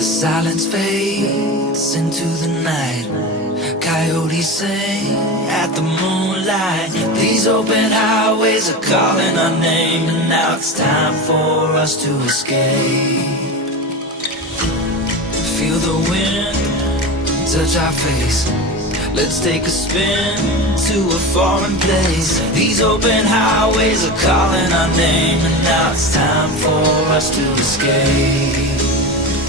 The silence fades into the night. Coyotes sing at the moonlight. These open highways are calling our name, and now it's time for us to escape. Feel the wind touch our face. Let's take a spin to a foreign place. These open highways are calling our name, and now it's time for us to escape.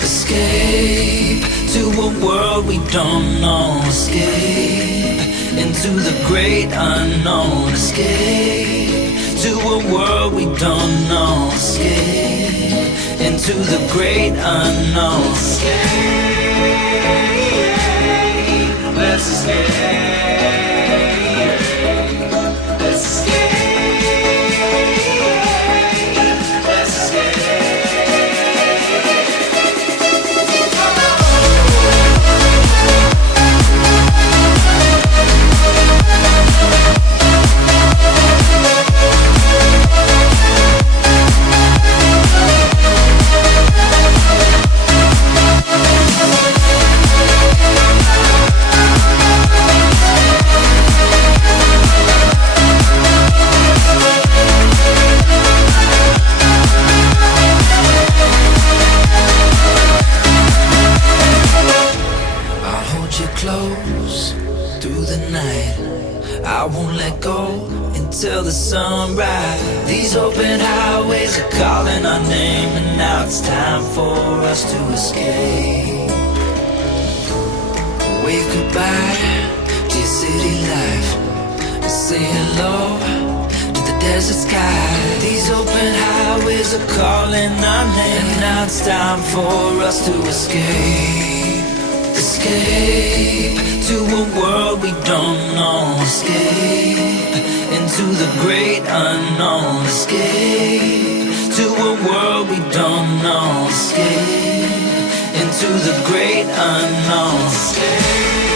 Escape to a world we don't know. Escape into the great unknown. Escape to a world we don't know. Escape into the great unknown. Escape. Let's escape. Let's escape. Let's escape. Till the sunrise. These open highways are calling our name, and now it's time for us to escape. Wave goodbye to your city life, and say hello to the desert sky. These open highways are calling our name, and now it's time for us to escape. Escape to a world we don't know. Escape into the great unknown. Escape to a world we don't know. Escape into the great unknown. Escape.